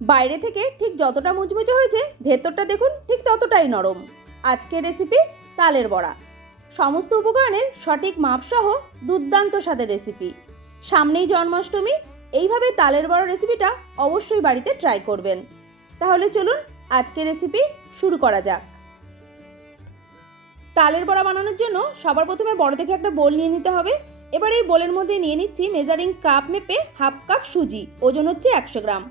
বাইরে থেকে ঠিক যতটা মুচমুচে হয়েছে, ভেতরটা দেখুন ঠিক ততটাই নরম। আজকের রেসিপি তালের বড়া। সমস্ত উপকরণের সঠিক মাপসহ দুর্দান্ত স্বাদের রেসিপি সামনেই জন্মাষ্টমী, এইভাবে তালের বড়া রেসিপিটা অবশ্যই বাড়িতে ট্রাই করবেন। তাহলে চলুন আজকের রেসিপি শুরু করা যাক। তালের বড়া বানানোর জন্য সবার প্রথমে বড় দেখে একটা বোল নিয়ে নিতে হবে। এবার এই বোলের মধ্যে নিয়ে নিচ্ছি মেজারিং কাপ মেপে হাফ কাপ সুজি, ওজন হচ্ছে একশো গ্রাম।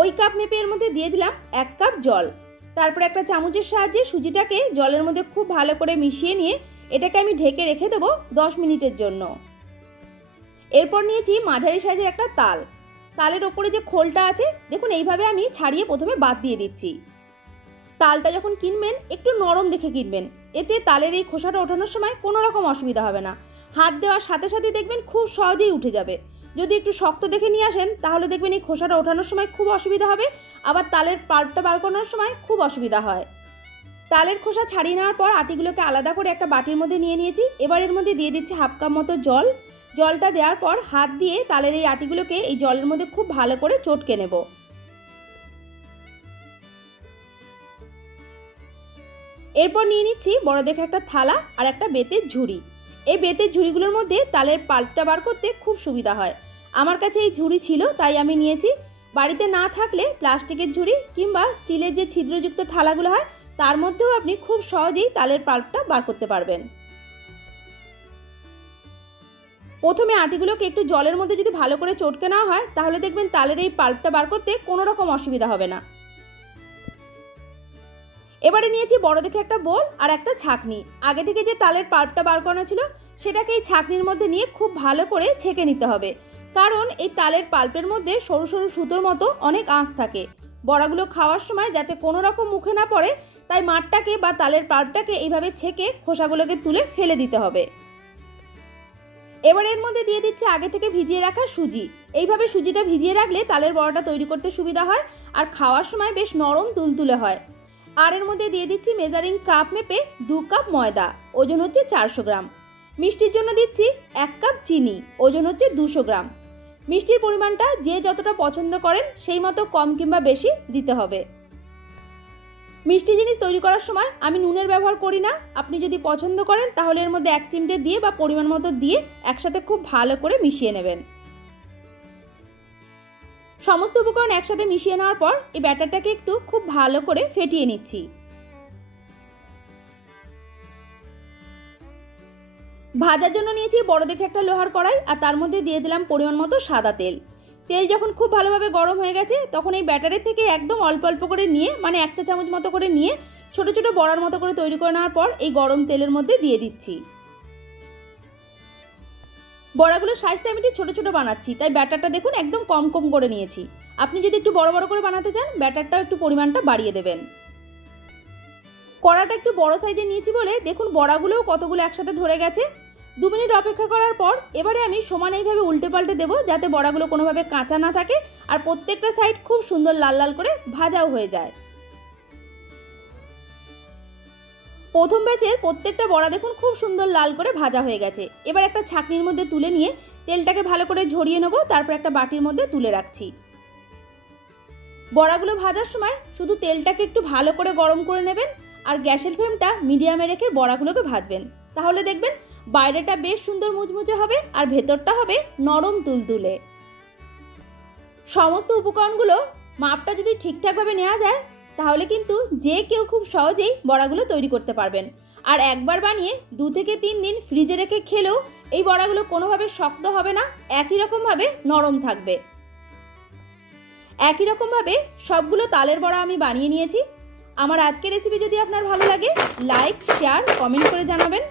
ওই কাপ মেপে এর মধ্যে দিয়ে দিলাম এক কাপ জল। তারপর একটা চামচের সাহায্যে সুজিটাকে জলের মধ্যে খুব ভালো করে মিশিয়ে নিয়ে এটাকে আমি ঢেকে রেখে দেবো দশ মিনিটের জন্য। এরপর নিয়েছি মাঝারি সাইজের একটা তাল। তালের ওপরে যে খোলটা আছে, দেখুন এইভাবে আমি ছাড়িয়ে প্রথমে বাদ দিয়ে দিচ্ছি। তালটা যখন কিনবেন, একটু নরম দেখে কিনবেন। এতে তালের এই খোসাটা ওঠানোর সময় কোনো রকম অসুবিধা হবে না। হাত দেওয়ার সাথে সাথে দেখবেন খুব সহজেই উঠে যাবে। যদি একটু শক্ত দেখে নিয়ে আসেন, তাহলে দেখবেন এই খোসাটা ওঠানোর সময় খুব অসুবিধা হবে। আবার তালের পাল্পটা বার করানোর সময় খুব অসুবিধা হয়। তালের খোসা ছাড়িয়ে নেওয়ার পর আটিগুলোকে আলাদা করে একটা বাটির মধ্যে নিয়ে নিয়েছি। এবার এর মধ্যে দিয়ে দিচ্ছি হাফ কাপ মতো জল। জলটা দেওয়ার পর হাত দিয়ে তালের এই আটিগুলোকে এই জলের মধ্যে খুব ভালো করে চটকে নেব। এরপর নিয়ে নিচ্ছি বড় দেখে একটা থালা আর একটা বেতের ঝুড়ি। এই বেতের ঝুড়িগুলোর মধ্যে তালের পাল্পটা বার করতে খুব সুবিধা হয়। আমার কাছে এই ঝুড়ি ছিল, তাই আমি নিয়েছি। বাড়িতে না থাকলে প্লাস্টিকের ঝুড়ি কিংবা স্টিলের যে ছিদ্রযুক্ত থালাগুলো হয়, তার মধ্যেও আপনি খুব সহজেই তালের পাল্পটা বার করতে পারবেন। প্রথমে আটিগুলোকে একটু জলের মধ্যে যদি ভালো করে চটকে নেওয়া হয়, তাহলে দেখবেন তালের এই পাল্পটা বার করতে কোনো রকম অসুবিধা হবে না। এবারে নিয়েছি বড় দেখে একটা বোল আর একটা ছাকনি। আগে থেকে যে তালের পাল্পটা বার করানো ছিল, সেটাকে এই ছাকনির মধ্যে নিয়ে খুব ভালো করে ছেঁকে নিতে হবে। কারণ এই তালের পাল্পের মধ্যে সরু সরু সুতোর মতো অনেক আঁশ থাকে। বড়াগুলো খাওয়ার সময় যাতে কোনো রকম মুখে না পড়ে, তাই মাঠটাকে বা তালের পাল্পটাকে এইভাবে ছেঁকে খোসাগুলোকে তুলে ফেলে দিতে হবে। এবার এর মধ্যে দিয়ে দিচ্ছে আগে থেকে ভিজিয়ে রাখা সুজি। এইভাবে সুজিটা ভিজিয়ে রাখলে তালের বড়াটা তৈরি করতে সুবিধা হয় আর খাওয়ার সময় বেশ নরম তুলতুলে হয়। আর এর মধ্যে দিয়ে দিচ্ছি মেজারিং কাপ মেপে দু কাপ ময়দা, ওজন হচ্ছে চারশো গ্রাম। মিষ্টির জন্য দিচ্ছি এক কাপ চিনি, ওজন হচ্ছে দুশো গ্রাম। মিষ্টির পরিমাণটা যে যতটা পছন্দ করেন, সেই মতো কম কিংবা বেশি দিতে হবে। মিষ্টি জিনিস তৈরি করার সময় আমি নুনের ব্যবহার করি না। আপনি যদি পছন্দ করেন, তাহলে এর মধ্যে এক চিমটে দিয়ে বা পরিমাণ মতো দিয়ে একসাথে খুব ভালো করে মিশিয়ে নেবেন। সমস্ত উপকরণ একসাথে মিশিয়ে নেওয়ার পর এই ব্যাটারটাকে একটু খুব ভালো করে ফেটিয়ে নিচ্ছি। ভাজার জন্য নিয়েছি বড় দেখে একটা লোহার কড়াই আর তার মধ্যে দিয়ে দিলাম পরিমাণ মতো সাদা তেল। তেল যখন খুব ভালোভাবে গরম হয়ে গেছে, তখন এই ব্যাটারের থেকে একদম অল্প অল্প করে নিয়ে মানে এক চা চামচ মতো করে নিয়ে, ছোট ছোট বড়ার মতো করে তৈরি করে নেওয়ার পর এই গরম তেলের মধ্যে দিয়ে দিচ্ছি। বড়াগুলোর সাইজটা আমি একটু ছোটো ছোটো বানাচ্ছি, তাই ব্যাটারটা দেখুন একদম কম কম করে নিয়েছি। আপনি যদি একটু বড় বড় করে বানাতে চান ব্যাটারটাও একটু পরিমাণটা বাড়িয়ে দেবেন। কড়াটা একটু বড় সাইজে নিয়েছি বলে দেখুন বড়াগুলোও কতগুলো একসাথে ধরে গেছে। দু মিনিট অপেক্ষা করার পর এবারে আমি সমান এইভাবে উল্টে পাল্টে দেবো যাতে বড়াগুলো কোনোভাবে কাঁচা না থাকে আর প্রত্যেকটা সাইড খুব সুন্দর লাল লাল করে ভাজাও হয়ে যায়। প্রথম ব্যাচের প্রত্যেকটা বড়া দেখুন খুব সুন্দর লাল করে ভাজা হয়ে গেছে। এবার একটা ছাকনির মধ্যে তুলে নিয়ে তেলটাকে ভালো করে ঝরিয়ে নেব, তারপর একটা বাটির মধ্যে তুলে রাখছি। বড়াগুলো ভাজার সময় শুধু তেলটাকে একটু ভালো করে গরম করে নেবেন আর গ্যাসের ফ্লেমটা মিডিয়ামে রেখে বড়াগুলোকে ভাজবেন। তাহলে দেখবেন বাইরেটা বেশ সুন্দর মুচমুচে হবে আর ভেতরটা হবে নরম তুলতুলে। সমস্ত উপকরণগুলো মাপটা যদি ঠিকঠাকভাবে নেওয়া যায় তাহলে কিন্তু যে কেউ খুব সহজেই বড়াগুলো তৈরি করতে পারবেন। আর একবার বানিয়ে দু থেকে তিন দিন ফ্রিজে রেখে খেলেও এই বড়াগুলো কোনোভাবে শক্ত হবে না, একই রকমভাবে নরম থাকবে। একই রকমভাবে সবগুলো তালের বড়া আমি বানিয়ে নিয়েছি। আমার আজকের রেসিপি যদি আপনার ভালো লাগে লাইক শেয়ার কমেন্ট করে জানাবেন।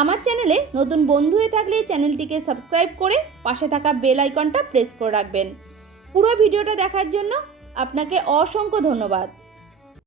আমার চ্যানেলে নতুন বন্ধু হয়ে থাকলে চ্যানেলটিকে সাবস্ক্রাইব করে পাশে থাকা বেল আইকনটা প্রেস করে রাখবেন। পুরো ভিডিওটা দেখার জন্য আপনাকে অসংখ্য ধন্যবাদ।